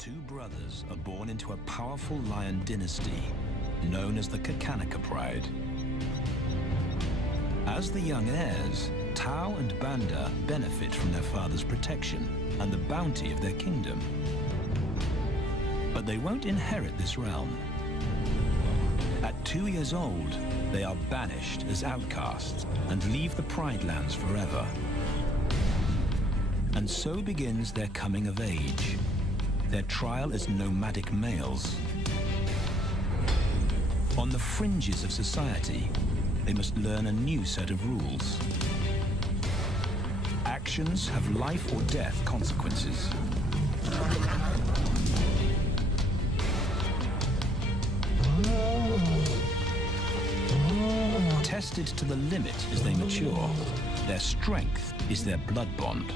Two brothers are born into a powerful lion dynasty known as the Kakanaka Pride. As the young heirs, Tao and Banda benefit from their father's protection and the bounty of their kingdom. But they won't inherit this realm. At 2 years old, they are banished as outcasts and leave the Pride Lands forever. And so begins their coming of age, their trial as nomadic males. On the fringes of society, they must learn a new set of rules. Actions have life or death consequences. Tested to the limit as they mature, their strength is their blood bond.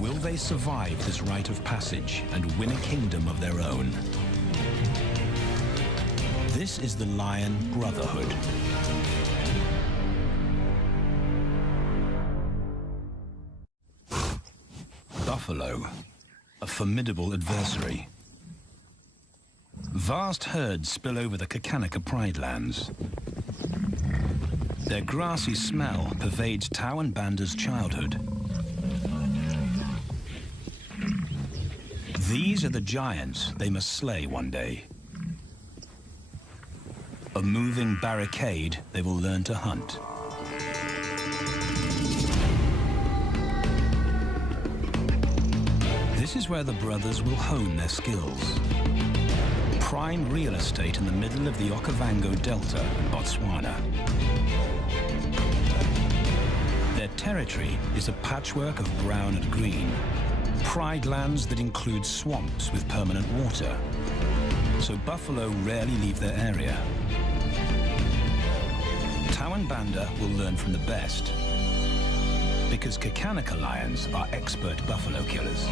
Will they survive this rite of passage and win a kingdom of their own? This is the Lion Brotherhood. Buffalo, a formidable adversary. Vast herds spill over the Kakanaka Pride Lands. Their grassy smell pervades Tao and Banda's childhood. These are the giants they must slay one day. A moving barricade they will learn to hunt. This is where the brothers will hone their skills. Prime real estate in the middle of the Okavango Delta in Botswana. Their territory is a patchwork of brown and green. Pride lands that include swamps with permanent water. So buffalo rarely leave their area. Tao and Banda will learn from the best, because Kakanaka lions are expert buffalo killers.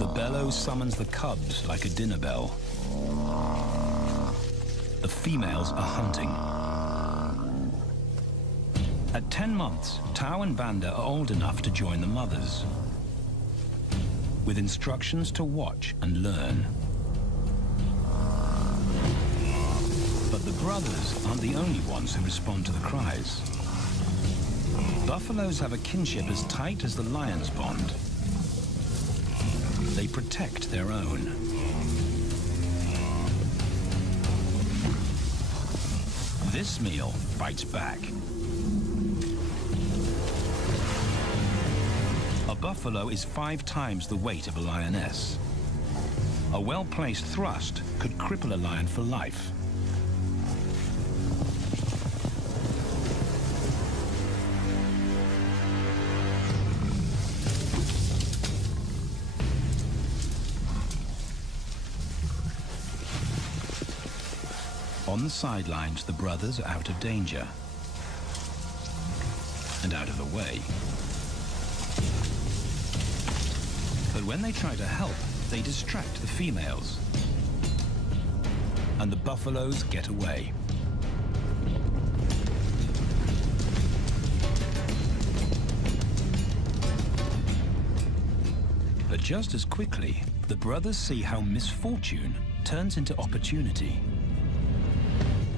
The bellow summons the cubs like a dinner bell. The females are hunting. At 10 months, Tao and Banda are old enough to join the mothers, with instructions to watch and learn. But the brothers aren't the only ones who respond to the cries. Buffaloes have a kinship as tight as the lions' bond. They protect their own. This meal bites back. A buffalo is 5 times the weight of a lioness. A well-placed thrust could cripple a lion for life. On the sidelines, the brothers are out of danger and out of the way. But when they try to help, they distract the females, and the buffaloes get away. But just as quickly, the brothers see how misfortune turns into opportunity.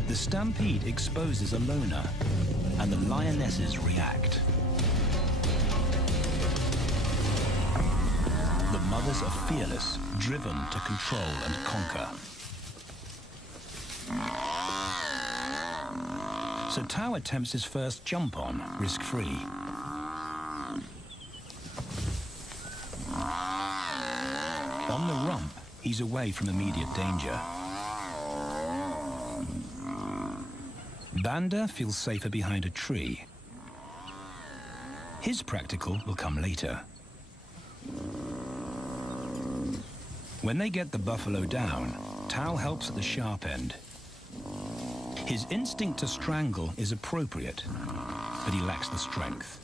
The stampede exposes a loner, and the lionesses react. The mothers are fearless, driven to control and conquer. So Tao attempts his first jump on, risk-free. On the rump, he's away from immediate danger. Banda feels safer behind a tree. His practical will come later. When they get the buffalo down, Tao helps at the sharp end. His instinct to strangle is appropriate, but he lacks the strength.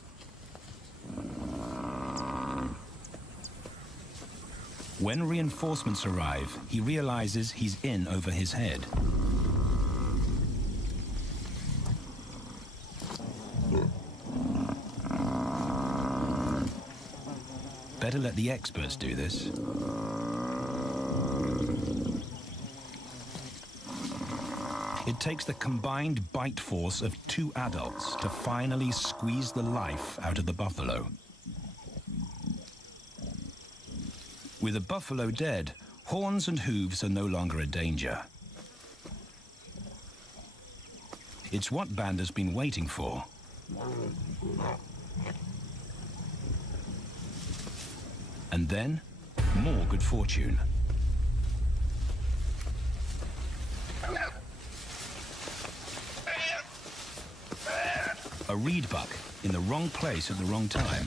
When reinforcements arrive, he realizes he's in over his head. Better let the experts do this. It takes the combined bite force of 2 adults to finally squeeze the life out of the buffalo. With the buffalo dead, horns and hooves are no longer a danger. It's what Banda's been waiting for. And then, more good fortune. A reed buck in the wrong place at the wrong time.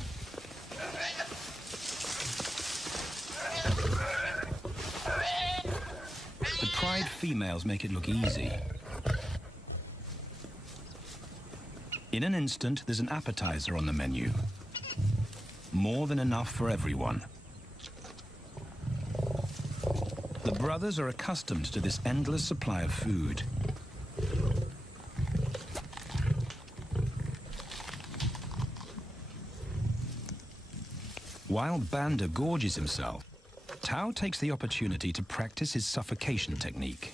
The pride females make it look easy. In an instant, there's an appetizer on the menu. More than enough for everyone. The brothers are accustomed to this endless supply of food. While Banda gorges himself, Tao takes the opportunity to practice his suffocation technique.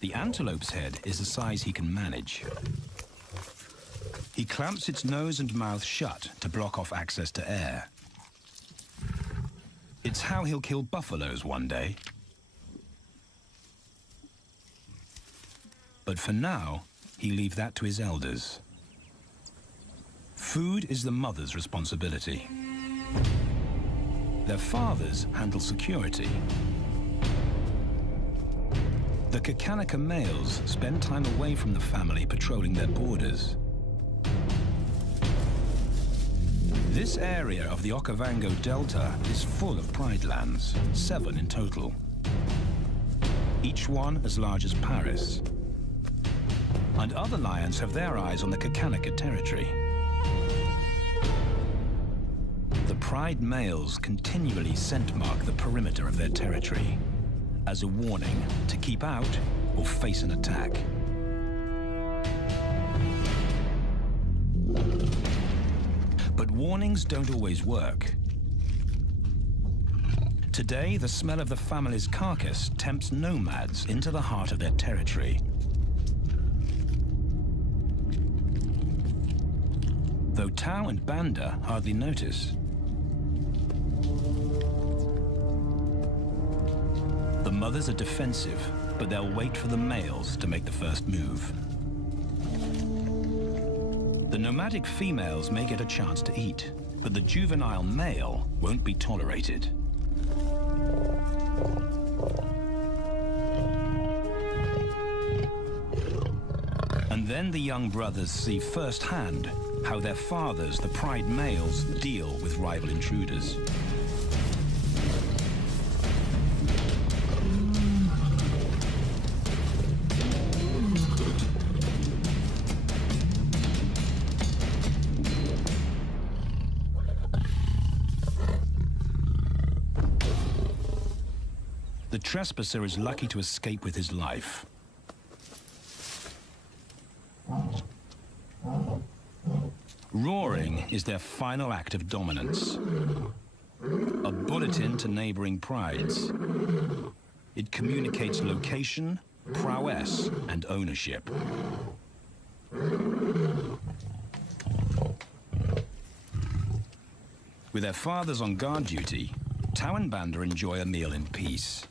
The antelope's head is the size he can manage. He clamps its nose and mouth shut to block off access to air. It's how he'll kill buffaloes one day. But for now, he leaves that to his elders. Food is the mother's responsibility. Their fathers handle security. The Kakanika males spend time away from the family patrolling their borders. This area of the Okavango Delta is full of pride lands, 7 in total. Each one as large as Paris. And other lions have their eyes on the Kakanika territory. The pride males continually scent mark the perimeter of their territory as a warning to keep out or face an attack. But warnings don't always work. Today, the smell of the family's carcass tempts nomads into the heart of their territory. Though Tao and Banda hardly notice. The mothers are defensive, but they'll wait for the males to make the first move. The nomadic females may get a chance to eat, but the juvenile male won't be tolerated. And then the young brothers see firsthand how their fathers, the pride males, deal with rival intruders. The trespasser is lucky to escape with his life. Roaring is their final act of dominance. A bulletin to neighboring prides. It communicates location, prowess, and ownership. With their fathers on guard duty, Tao and Banda enjoy a meal in peace.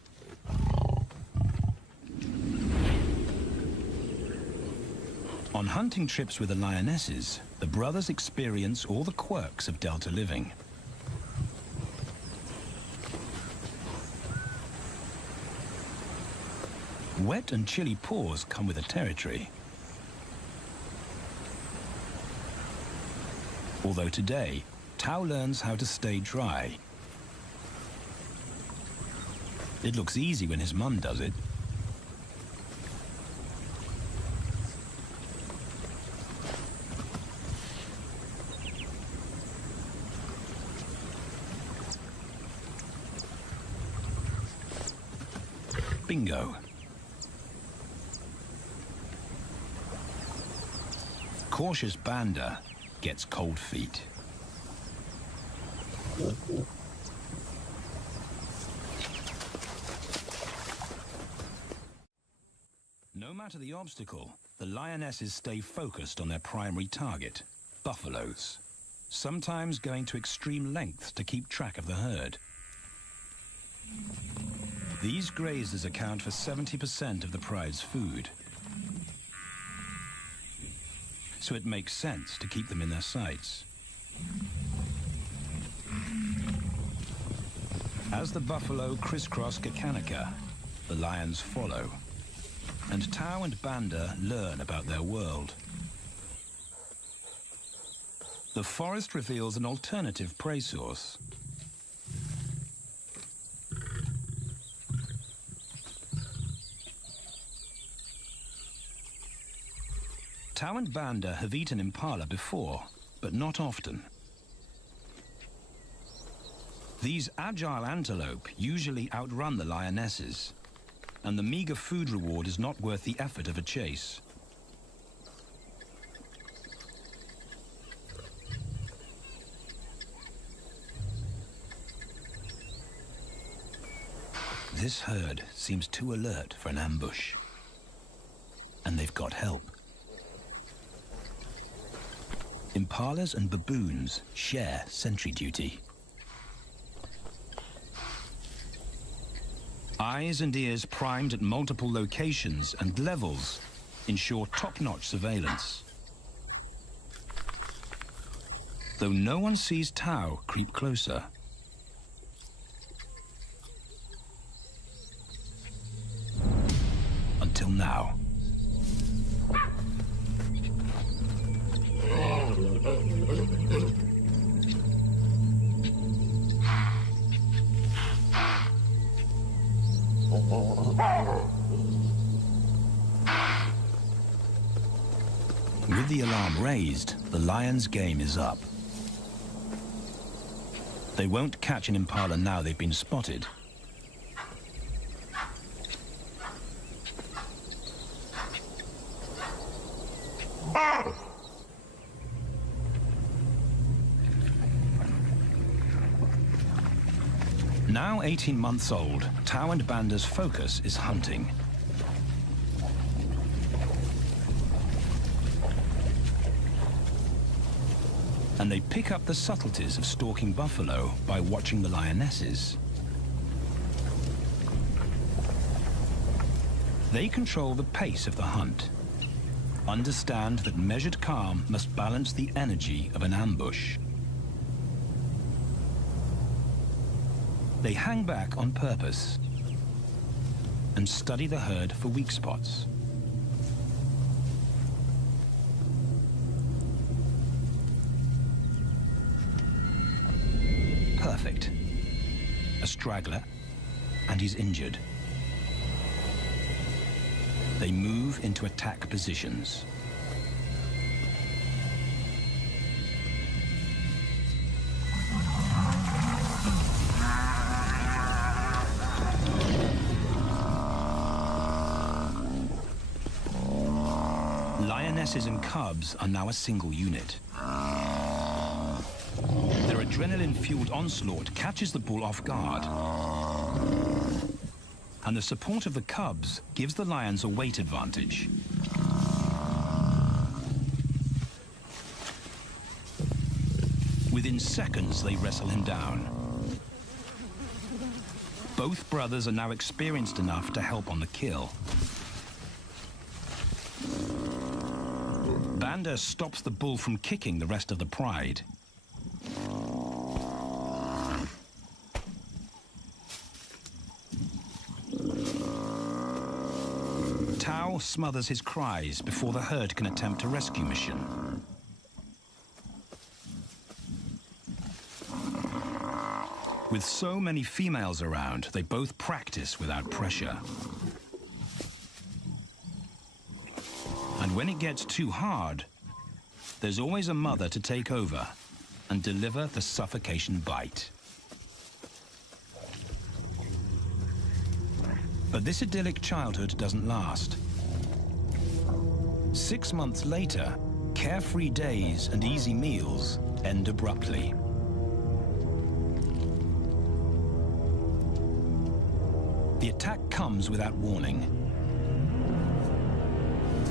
On hunting trips with the lionesses, the brothers experience all the quirks of Delta living. Wet and chilly paws come with the territory. Although today, Tao learns how to stay dry. It looks easy when his mum does it. Bingo. Cautious Banda gets cold feet. No matter the obstacle, the lionesses stay focused on their primary target, buffaloes, sometimes going to extreme lengths to keep track of the herd. These grazers account for 70% of the pride's food, so it makes sense to keep them in their sights. As the buffalo crisscross Kakanika, the lions follow, and Tao and Banda learn about their world. The forest reveals an alternative prey source. Tao and Banda have eaten impala before, but not often. These agile antelope usually outrun the lionesses, and the meager food reward is not worth the effort of a chase. This herd seems too alert for an ambush, and they've got help. Impalas and baboons share sentry duty. Eyes and ears primed at multiple locations and levels ensure top-notch surveillance. Though no one sees Tao creep closer. Until now. With the alarm raised, the lions' game is up. They won't catch an impala now they've been spotted. Now 18 months old, Tao and Banda's focus is hunting. And they pick up the subtleties of stalking buffalo by watching the lionesses. They control the pace of the hunt, understand that measured calm must balance the energy of an ambush. They hang back on purpose and study the herd for weak spots. Perfect. A straggler, and he's injured. They move into attack positions. Lionesses and cubs are now a single unit. Their adrenaline-fueled onslaught catches the bull off guard. And the support of the cubs gives the lions a weight advantage. Within seconds, they wrestle him down. Both brothers are now experienced enough to help on the kill. Banda stops the bull from kicking the rest of the pride. Tao smothers his cries before the herd can attempt a rescue mission. With so many females around, they both practice without pressure. And when it gets too hard, there's always a mother to take over and deliver the suffocation bite. But this idyllic childhood doesn't last. 6 months later, carefree days and easy meals end abruptly. The attack comes without warning.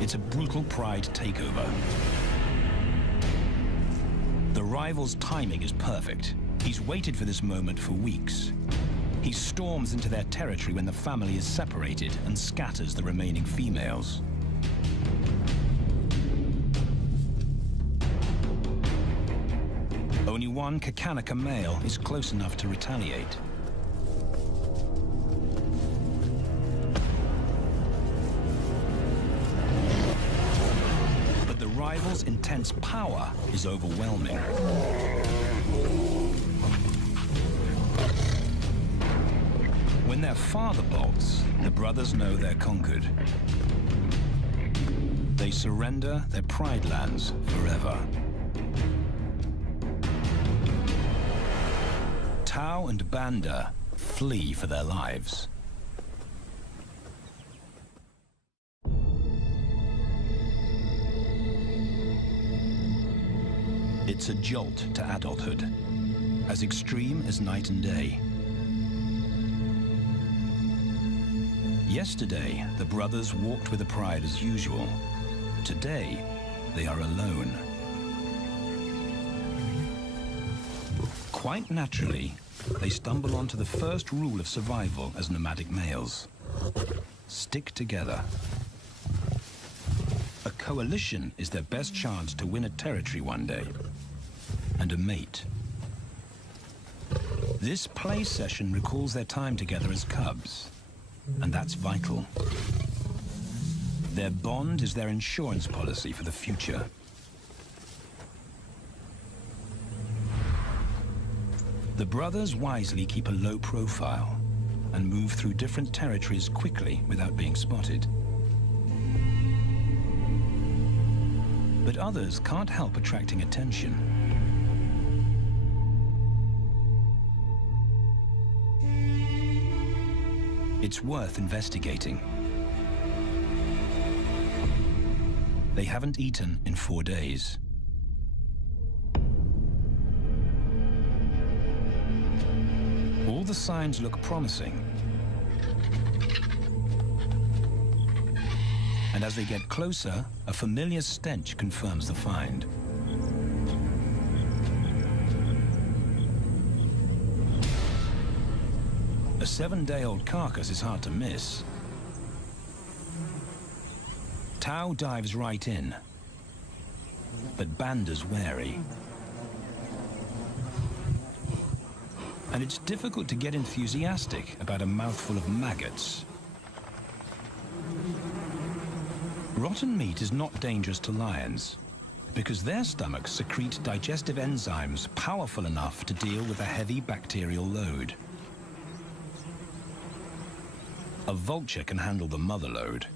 It's a brutal pride takeover. The rival's timing is perfect. He's waited for this moment for weeks. He storms into their territory when the family is separated and scatters the remaining females. Only one Kakanika male is close enough to retaliate. But the rival's intense power is overwhelming. When their father bolts, the brothers know they're conquered. They surrender their pride lands forever. Tau and Banda flee for their lives. It's a jolt to adulthood, as extreme as night and day. Yesterday, the brothers walked with the pride as usual. Today, they are alone. Quite naturally, they stumble onto the first rule of survival as nomadic males. Stick together. A coalition is their best chance to win a territory one day, and a mate. This play session recalls their time together as cubs, and that's vital. Their bond is their insurance policy for the future. The brothers wisely keep a low profile and move through different territories quickly without being spotted. But others can't help attracting attention. It's worth investigating. They haven't eaten in 4 days. All the signs look promising. And as they get closer, a familiar stench confirms the find. A 7-day-old carcass is hard to miss. Tau dives right in, but Banda's wary. And it's difficult to get enthusiastic about a mouthful of maggots. Rotten meat is not dangerous to lions, because their stomachs secrete digestive enzymes powerful enough to deal with a heavy bacterial load. A vulture can handle the mother load.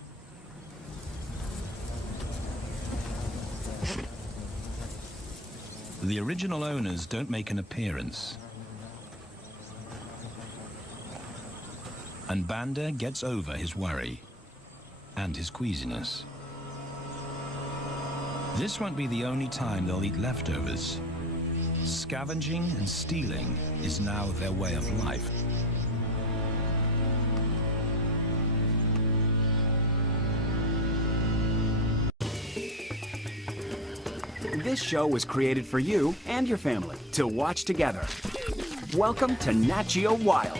The original owners don't make an appearance. And Banda gets over his worry and his queasiness. This won't be the only time they'll eat leftovers. Scavenging and stealing is now their way of life. This show was created for you and your family to watch together. Welcome to Nat Geo Wild.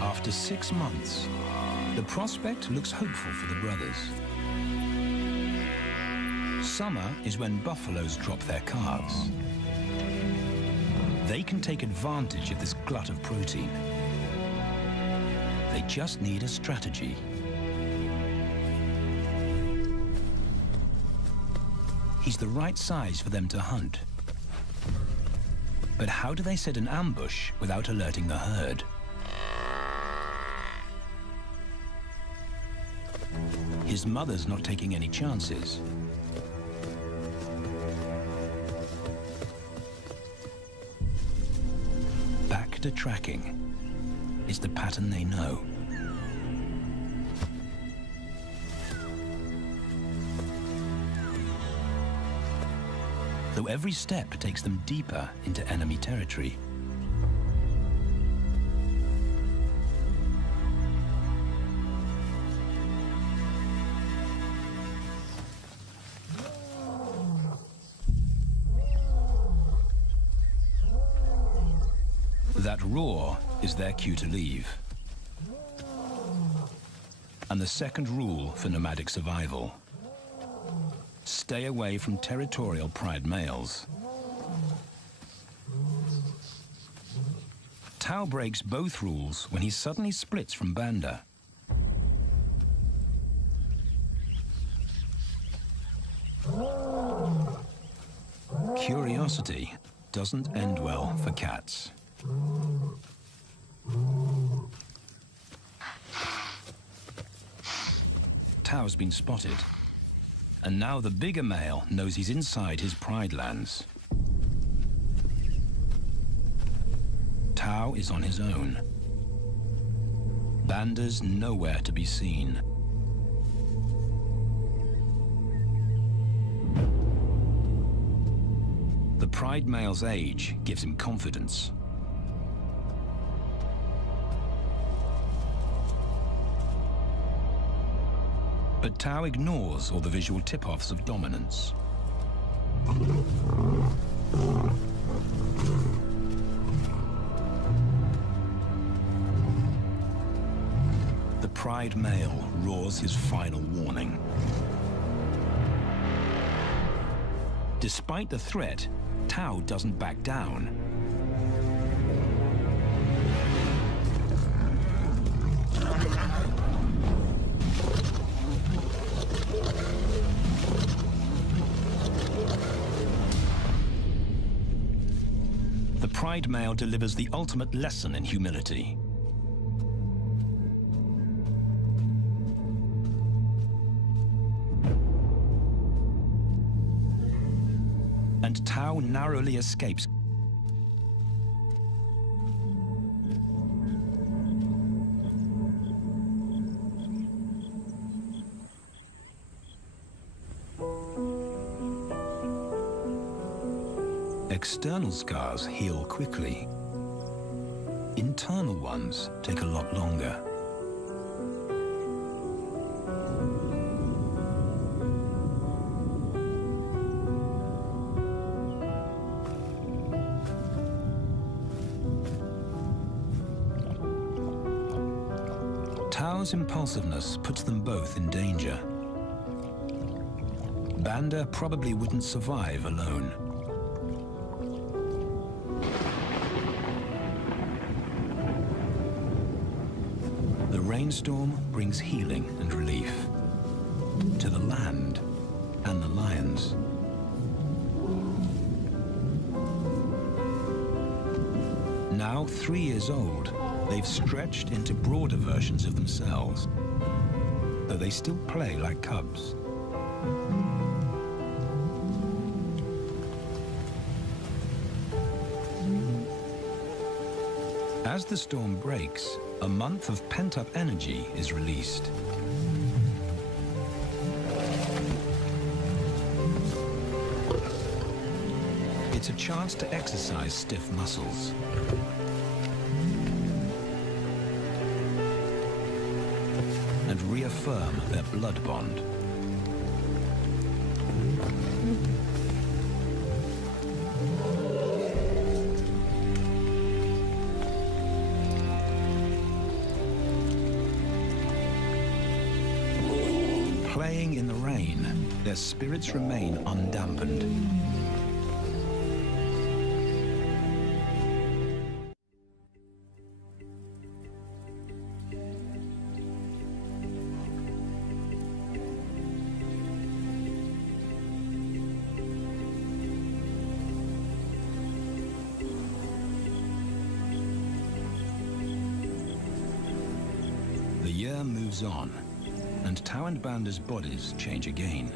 After 6 months, the prospect looks hopeful for the brothers. Summer is when buffaloes drop their calves. They can take advantage of this glut of protein. They just need a strategy. He's the right size for them to hunt. But how do they set an ambush without alerting the herd? His mother's not taking any chances. vector tracking. It's the pattern they know. Though every step takes them deeper into enemy territory. That roar is their cue to leave. And the second rule for nomadic survival: stay away from territorial pride males. Tao breaks both rules when he suddenly splits from Banda. Curiosity doesn't end well for cats. Tao's been spotted, and now the bigger male knows he's inside his pride lands. Tao is on his own. Banda's nowhere to be seen. The pride male's age gives him confidence. But Tao ignores all the visual tip-offs of dominance. The pride male roars his final warning. Despite the threat, Tao doesn't back down. The pride male delivers the ultimate lesson in humility. And Tao narrowly escapes. External scars heal quickly. Internal ones take a lot longer. Tao's impulsiveness puts them both in danger. Banda probably wouldn't survive alone. The rainstorm brings healing and relief to the land and the lions. Now 3 years old, they've stretched into broader versions of themselves, though they still play like cubs. As the storm breaks, a month of pent-up energy is released. It's a chance to exercise stiff muscles. And reaffirm their blood bond. Playing in the rain, their spirits remain undampened. The year moves on, and Tao and Banda's bodies change again.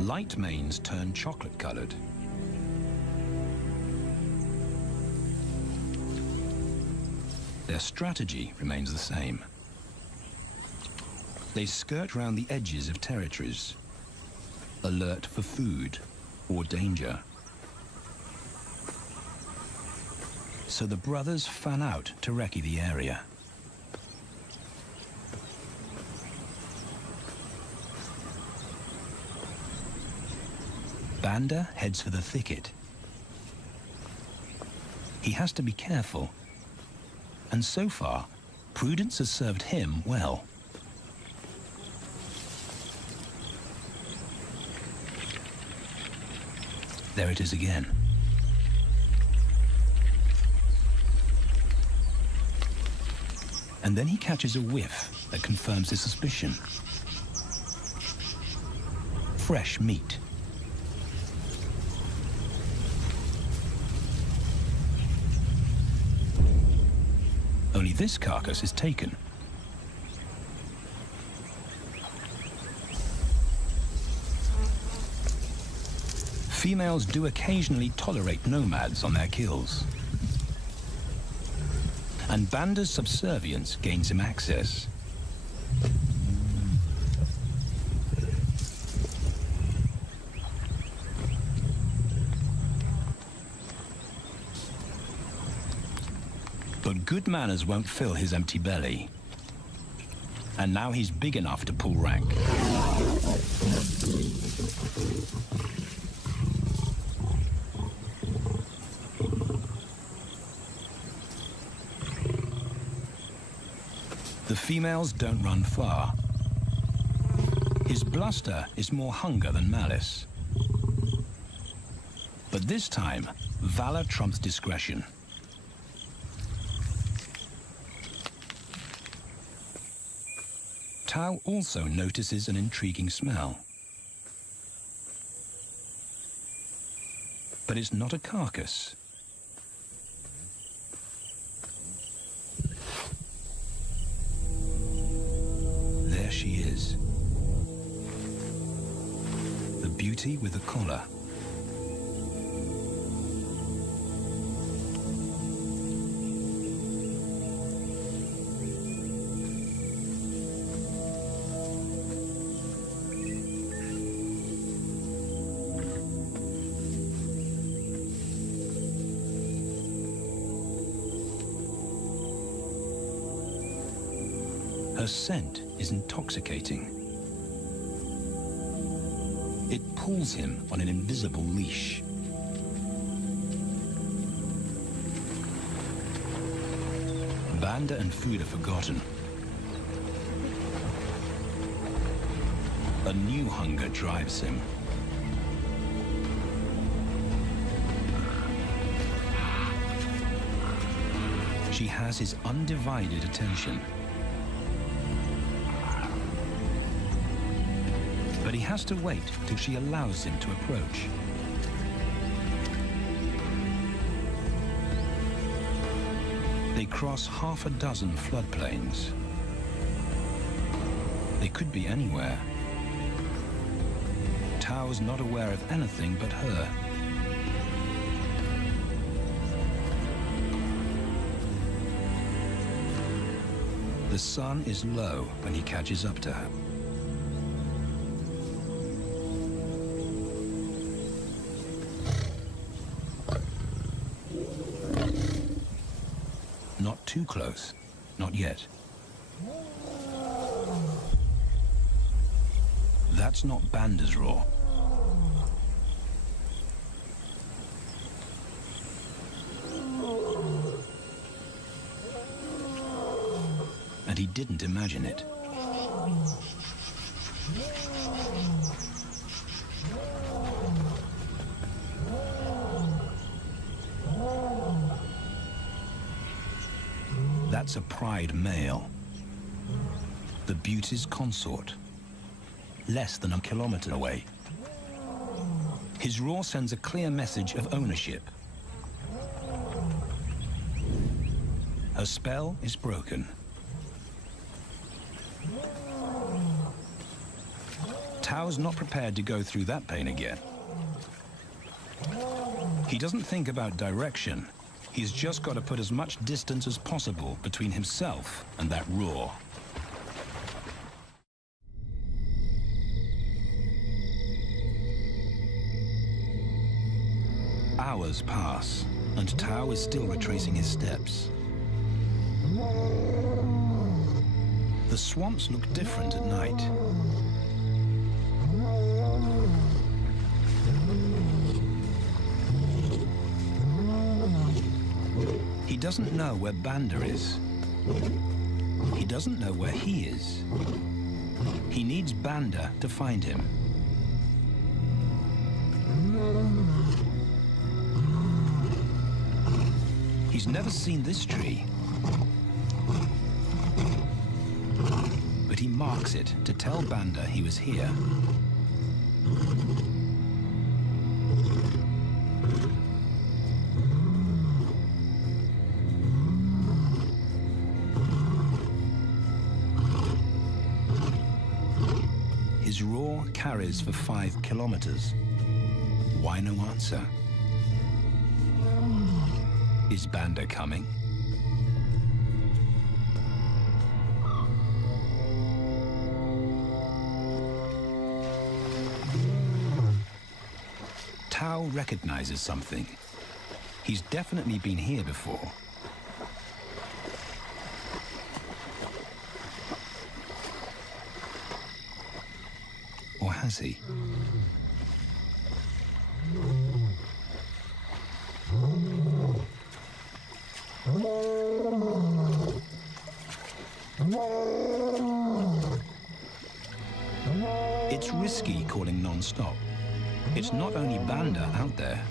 Light manes turn chocolate-colored. Their strategy remains the same. They skirt round the edges of territories, alert for food or danger. So the brothers fan out to recce the area. Banda heads for the thicket. He has to be careful, and so far, prudence has served him well. There it is again. And then he catches a whiff that confirms his suspicion. Fresh meat. Only this carcass is taken. Females do occasionally tolerate nomads on their kills. And Banda's subservience gains him access. But good manners won't fill his empty belly. And now he's big enough to pull rank. The females don't run far. His bluster is more hunger than malice. But this time, valor trumps discretion. Tao also notices an intriguing smell. But it's not a carcass. There she is. The beauty with the collar. Her scent is intoxicating. It pulls him on an invisible leash. Banda and food are forgotten. A new hunger drives him. She has his undivided attention. But he has to wait till she allows him to approach. They cross half a dozen floodplains. They could be anywhere. Tao's not aware of anything but her. The sun is low when he catches up to her. Not too close. Not yet. That's not Banda's roar. And he didn't imagine it. That's a pride male. The beauty's consort. Less than a kilometer away. His roar sends a clear message of ownership. Her spell is broken. Tao's not prepared to go through that pain again. He doesn't think about direction. He's just got to put as much distance as possible between himself and that roar. Hours pass, and Tao is still retracing his steps. The swamps look different at night. He doesn't know where Banda is. He doesn't know where he is. He needs Banda to find him. He's never seen this tree, but he marks it to tell Banda he was here. His roar carries for 5 kilometers. Why no answer? Is Banda coming? Tao recognizes something. He's definitely been here before. Or has he? It's risky calling non-stop. It's not only Banda out there.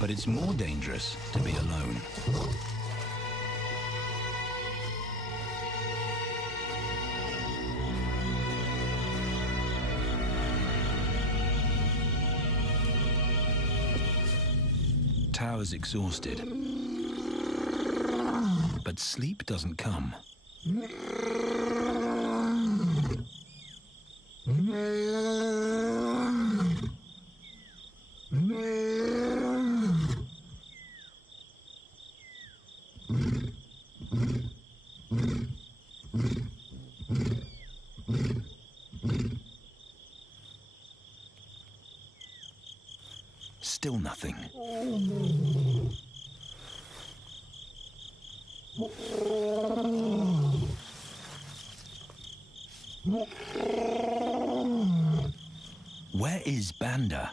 But it's more dangerous to be alone. Tao is exhausted, but sleep doesn't come. Still nothing. Where is Banda?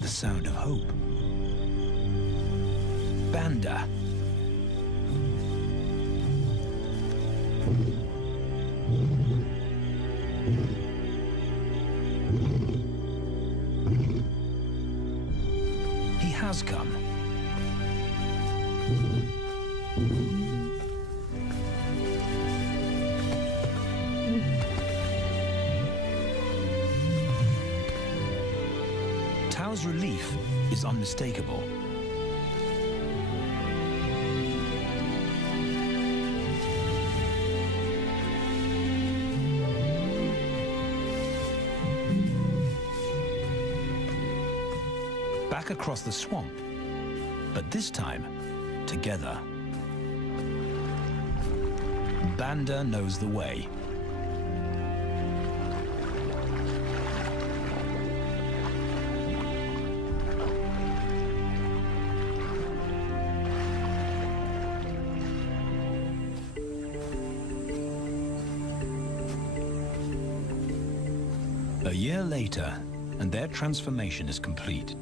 The sound of hope. Banda. He has come. Tao's relief is unmistakable. Back across the swamp, but this time, together. Banda knows the way. A year later, and their transformation is complete.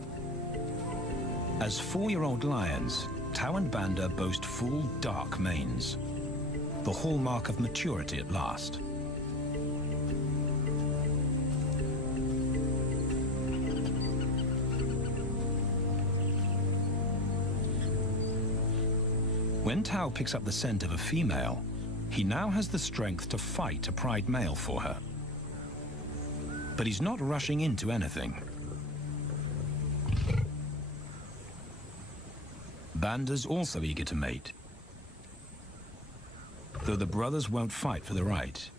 As 4-year-old lions, Tao and Banda boast full, dark manes, the hallmark of maturity at last. When Tao picks up the scent of a female, he now has the strength to fight a pride male for her. But he's not rushing into anything. Banda's also eager to mate, though the brothers won't fight for the right.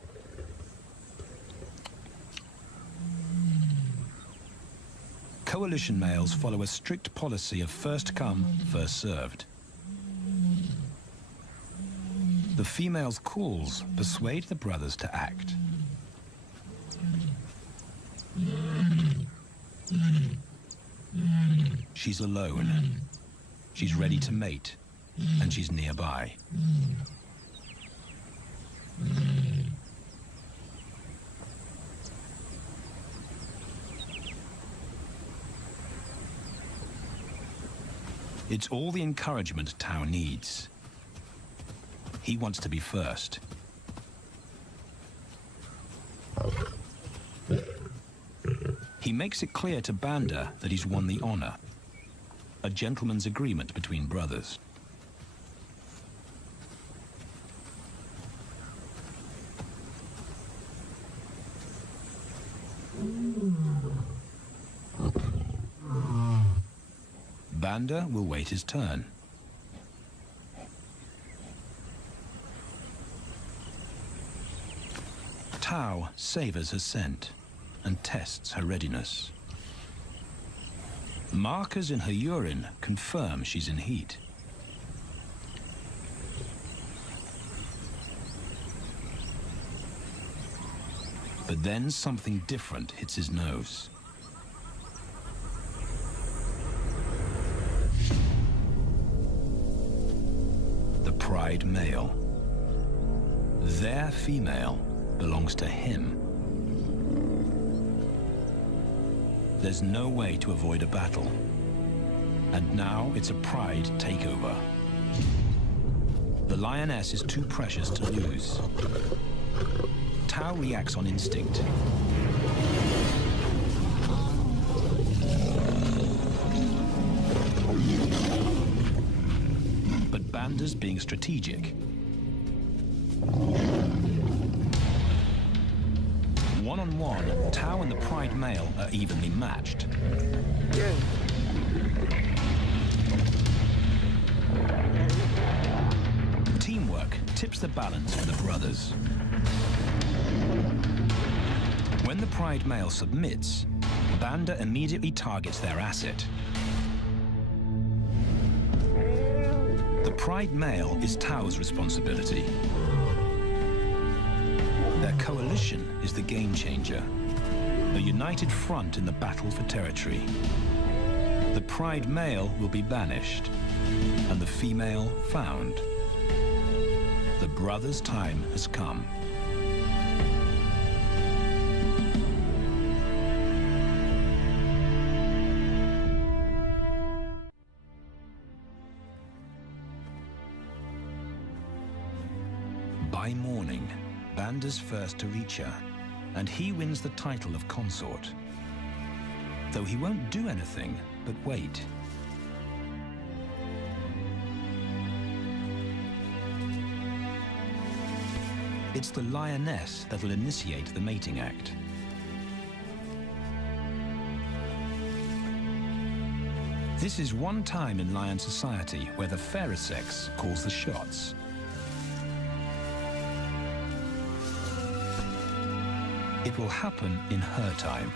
Coalition males follow a strict policy of first come, first served. The female's calls persuade the brothers to act. She's alone. She's ready to mate, and she's nearby. It's all the encouragement Tao needs. He wants to be first. He makes it clear to Banda that he's won the honor, a gentleman's agreement between brothers. Banda will wait his turn. Tao savors her scent and tests her readiness. Markers in her urine confirm she's in heat. But then something different hits his nose. The pride male. Their female belongs to him. There's no way to avoid a battle. And now it's a pride takeover. The lioness is too precious to lose. Tao reacts on instinct. But Banda's being strategic. One-on-one, Tao and the pride male are evenly matched. Yeah. Teamwork tips the balance for the brothers. When the pride male submits, Banda immediately targets their asset. The pride male is Tao's responsibility. Their coalition is the game changer, a united front in the battle for territory. The pride male will be banished, and the female found. The brothers' time has come. By morning, Banda's first to reach her, and he wins the title of consort. Though he won't do anything but wait. It's the lioness that'll initiate the mating act. This is one time in lion society where the fairer sex calls the shots. It will happen in her time,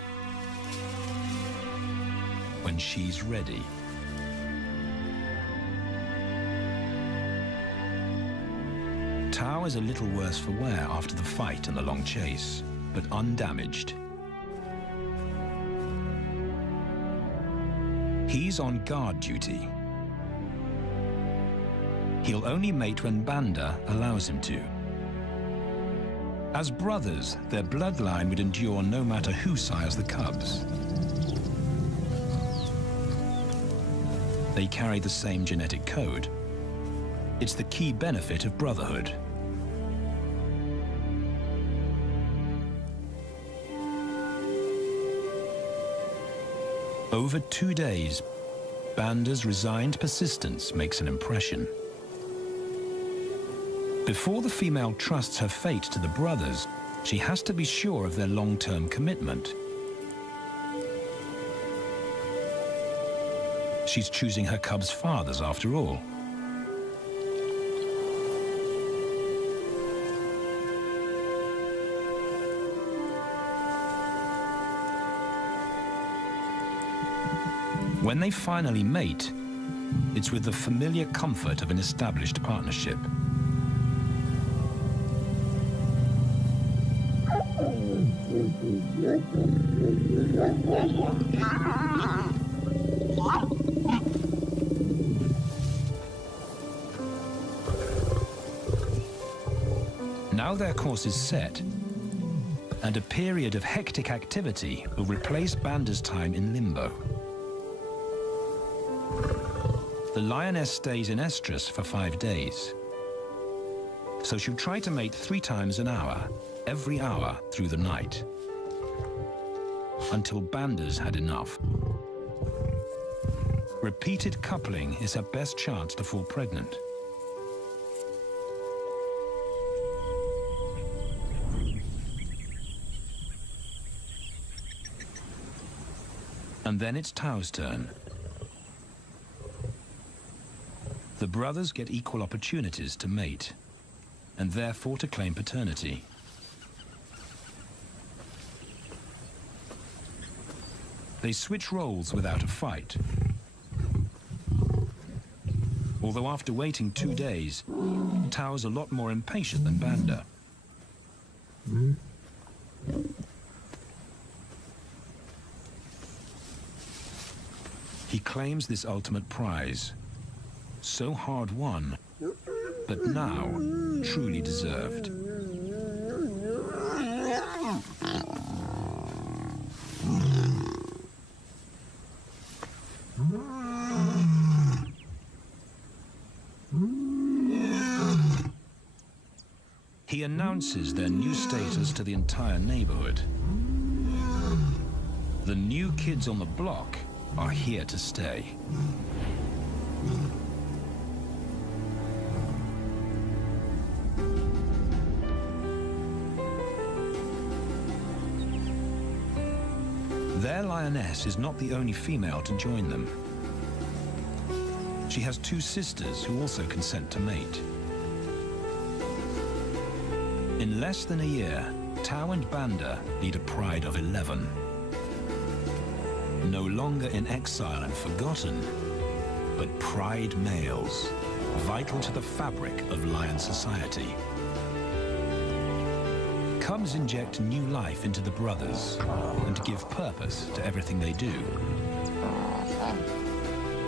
when she's ready. Tao is a little worse for wear after the fight and the long chase, but undamaged. He's on guard duty. He'll only mate when Banda allows him to. As brothers, their bloodline would endure no matter who sires the cubs. They carry the same genetic code. It's the key benefit of brotherhood. Over 2 days, Banda's resigned persistence makes an impression. Before the female trusts her fate to the brothers, she has to be sure of their long-term commitment. She's choosing her cubs' fathers after all. When they finally mate, it's with the familiar comfort of an established partnership. Now their course is set, and a period of hectic activity will replace Banda's time in limbo. The lioness stays in estrus for 5 days, so she'll try to mate 3 times an hour, every hour through the night, until Banda's had enough. Repeated coupling is her best chance to fall pregnant. And then it's Tau's turn. The brothers get equal opportunities to mate, and therefore to claim paternity. They switch roles without a fight. Although after waiting 2 days, Tau's a lot more impatient than Banda. He claims this ultimate prize, so hard won, but now truly deserved. He announces their new status to the entire neighborhood. The new kids on the block are here to stay. Their lioness is not the only female to join them. She has 2 sisters who also consent to mate. In less than a year, Tau and Banda lead a pride of 11. No longer in exile and forgotten, but pride males, vital to the fabric of lion society. Cubs inject new life into the brothers and give purpose to everything they do.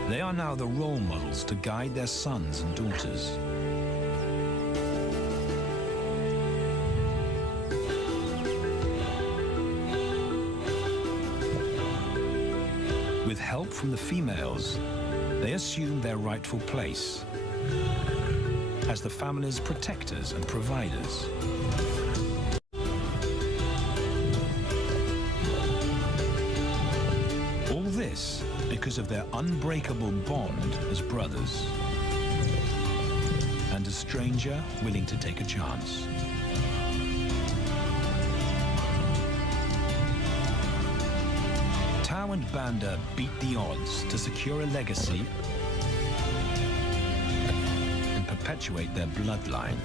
They are now the role models to guide their sons and daughters. With help from the females, they assume their rightful place as the family's protectors and providers. All this because of their unbreakable bond as brothers, and a stranger willing to take a chance. Tau and Banda beat the odds to secure a legacy and perpetuate their bloodline.